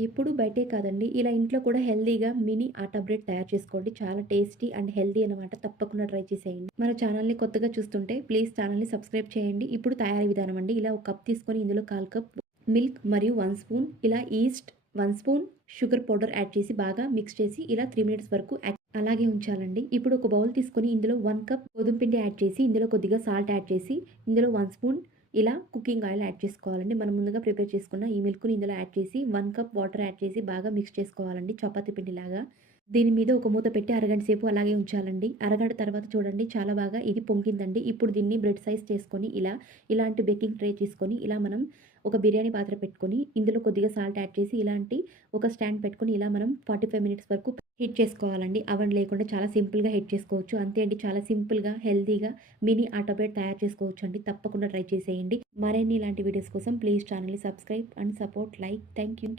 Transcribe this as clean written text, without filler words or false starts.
ఎప్పుడు బయటే కాదండి. ఇలా ఇంట్లో కూడా హెల్తీగా మినీ ఆటా బ్రెడ్ తయారు చేసుకోండి. చాలా టేస్టీ అండ్ హెల్తీ అనమాట. తప్పకుండా ట్రై చేసేయండి. మన ఛానల్‌ని కొత్తగా చూస్తుంటే ప్లీజ్ ఛానల్‌ని సబ్స్క్రైబ్ చేయండి. ఇప్పుడు తయారీ విధానం అండి. ఇలా ఒక కప్ తీసుకొని ఇందులో 1/4 కప్ మిల్క్ మరియు 1 స్పూన్ ఇలా east, 1 spoon sugar powder add చేసి బాగా మిక్స్ చేసి ఇలా 3 మినిట్స్ వరకు అలాగే ఉంచాలండి. ఇప్పుడు ఒక బౌల్ తీసుకొని ఇందులో 1 కప్ గోధుమ పిండి యాడ్ చేసి, ఇందులో కొద్దిగా సాల్ట్ యాడ్ చేసి, ఇందులో 1 స్పూన్ ఇలా కుకింగ్ ఆయిల్ యాడ్ చేసుకోవాలండి. మనం ముందుగా ప్రిపేర్ చేసుకున్న ఈ మిల్క్‌ని ఇందులో యాడ్ చేసి 1 కప్ వాటర్ యాడ్ చేసి బాగా మిక్స్ చేసుకోవాలండి చపాతీ పిండిలాగా. దీని మీద ఒక మూత పెట్టి అరగంట సేపు అలాగే ఉంచాలండి. అరగంట తర్వాత చూడండి చాలా బాగా ఇది పొంగిందండి. ఇప్పుడు దీన్ని బ్రెడ్ సైజ్ చేసుకొని ఇలాంటి బేకింగ్ ట్రే తీసుకొని ఇలా మనం ఒక బిర్యానీ పాత్ర పెట్టుకొని ఇందులో కొద్దిగా సాల్ట్ యాడ్ చేసి ఇలాంటి ఒక స్టాండ్ పెట్టుకొని ఇలా మనం 45 మినిట్స్ వరకు హీట్ చేసుకోవాలండి. అవన్ లేకుండా చాలా సింపుల్‌గా హీట్ చేసుకోవచ్చు. అంతే అండి, చాలా సింపుల్‌గా, హెల్తీగా మినీ ఆటా బ్రెడ్ తయారు చేసుకోవచ్చండి. తప్పకుండా ట్రై చేసేయండి. మరిన్ని ఇలాంటి వీడియోస్ కోసం ప్లీజ్ ఛానల్‌ని subscribe and support like. Thank you.